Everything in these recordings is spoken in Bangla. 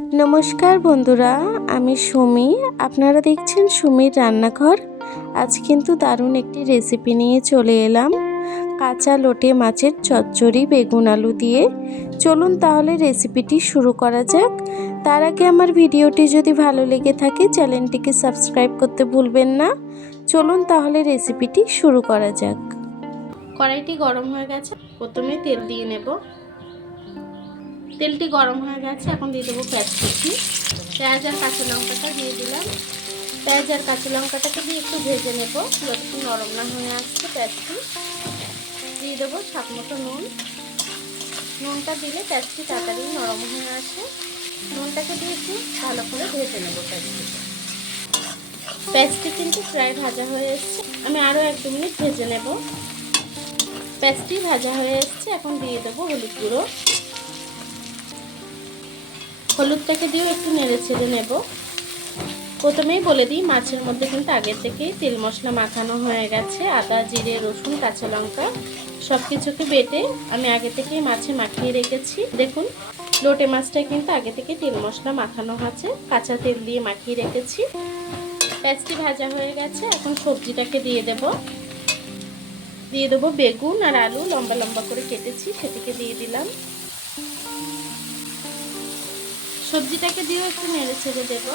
নমস্কার বন্ধুরা, আমি সুমি। আপনারা দেখছেন সুমির রান্নাঘর। আজ কিন্তু দারুণ একটি রেসিপি নিয়ে চলে এলাম, কাঁচা লোটে মাছের চচ্চড়ি বেগুন আলু দিয়ে। চলুন তাহলে রেসিপিটি শুরু করা যাক। তার আগে আমার ভিডিওটি যদি ভালো লেগে থাকে চ্যানেলটিকে সাবস্ক্রাইব করতে ভুলবেন না। চলুন তাহলে রেসিপিটি শুরু করা যাক। কড়াইটি গরম হয়ে গেছে, প্রথমে তেল দিয়ে নেব। তেলটি গরম হয়ে গেছে, এখন দিয়ে দেবো পেঁয়াজ কুচি। পেঁয়াজ আর কাঁচা লঙ্কাটা দিয়ে দিলাম। পেঁয়াজ আর কাঁচা লঙ্কাটাকে দিয়ে একটু ভেজে নেব যতক্ষণ নরম না হয়ে আসছে পেঁয়াজটি। দিয়ে দেবো স্বাদ মতো নুন। নুনটা দিলে পেঁয়াজটি তাড়াতাড়ি নরম হয়ে আসে। নুনটাকে দিয়ে একটু ভালো করে ভেজে নেব পেঁয়াজটিকে। পেঁয়াজটি কিন্তু প্রায় ভাজা হয়ে এসছে, আমি আরও 1-2 মিনিট ভেজে নেব। পেঁয়াজটি ভাজা হয়ে এসছে, এখন দিয়ে দেবো হলুদ গুঁড়ো। হলুদটাকে দিয়েও একটু নেড়ে ছেড়ে নেব। প্রথমেই বলে দিই, মাছের মধ্যে কিন্তু আগের থেকেই তেল মশলা মাখানো হয়ে গেছে। আদা, জিরে, রসুন, কাঁচা লঙ্কা সব কিছুকে বেটে আমি আগে থেকেই মাছে মাখিয়ে রেখেছি। দেখুন, লোটে মাছটায় কিন্তু আগে থেকে তেল মশলা মাখানো আছে, কাঁচা তেল দিয়ে মাখিয়ে রেখেছি। পেঁয়াজটি ভাজা হয়ে গেছে, এখন সবজিটাকে দিয়ে দেবো বেগুন আর আলু লম্বা লম্বা করে কেটেছি, সেটিকে দিয়ে দিলাম। সবজিটাকে দিয়েও একটু নেড়ে ছেড়ে দেব।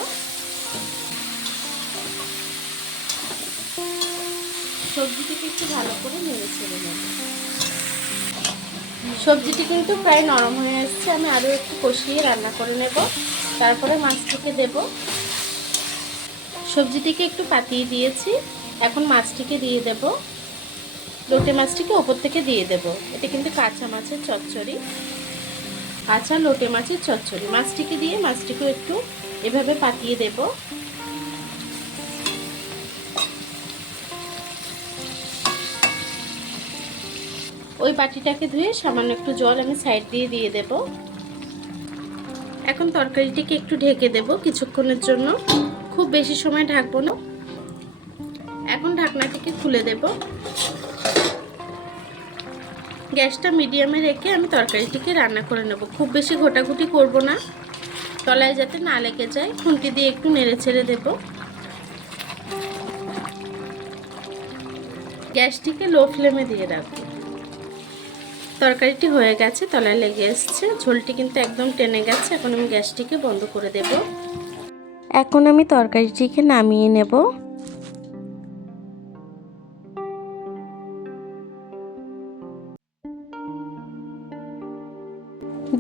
সবজিটিকে একটু ভালো করে নেড়ে ছেড়ে নেব। সবজিটি কিন্তু প্রায় নরম হয়ে আসছে, আমি আরও একটু কষিয়ে রান্না করে নেব, তারপরে মাছটিকে দেব। সবজিটিকে একটু পাতিয়ে দিয়েছি, এখন মাছটিকে দিয়ে দেব। লোটে মাছটিকে ওপর থেকে দিয়ে দেব। এটা কিন্তু কাঁচা মাছের চচ্চড়ি, কাঁচা লোটে মাছের চচ্চড়ি। মাছটিকে দিয়ে মাছটিকেও একটু এভাবে পাতিয়ে দেব। ওই বাটিটাকে ধুয়ে সামান্য একটু জল আমি সাইড দিয়ে দেব। এখন তরকারিটিকে একটু ঢেকে দেব কিছুক্ষণের জন্য, খুব বেশি সময় ঢাকবো না। এখন ঢাকনাটিকে খুলে দেব। গ্যাসটা মিডিয়ামে রেখে আমি তরকারিটিকে রান্না করে নেব। খুব বেশি ঘোটাঘুটি করব না, তলায় যাতে না লেগে যায়। খুন্তি দিয়ে একটু নেড়ে ছেড়ে দেব। গ্যাসটিকে লো ফ্লেমে দিয়ে রাখবো। তরকারিটি হয়ে গেছে, তলায় লেগে এসছে, ঝোলটি কিন্তু একদম টেনে গেছে। এখন আমি গ্যাসটিকে বন্ধ করে দেব। এখন আমি তরকারিটিকে নামিয়ে নেব।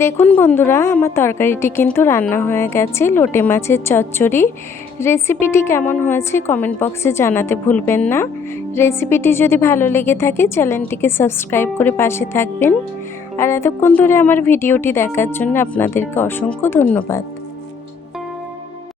দেখুন বন্ধুরা, আমার তরকারিটি কিন্তু রান্না হয়ে গেছে, লোটে মাছের চচ্চড়ি। রেসিপিটি কেমন হয়েছে কমেন্ট বক্সে জানাতে ভুলবেন না। রেসিপিটি যদি ভালো লেগে থাকে চ্যানেলটিকে সাবস্ক্রাইব করে পাশে থাকবেন। আর এতক্ষণ ধরে আমার ভিডিওটি দেখার জন্য আপনাদেরকে অসংখ্য ধন্যবাদ।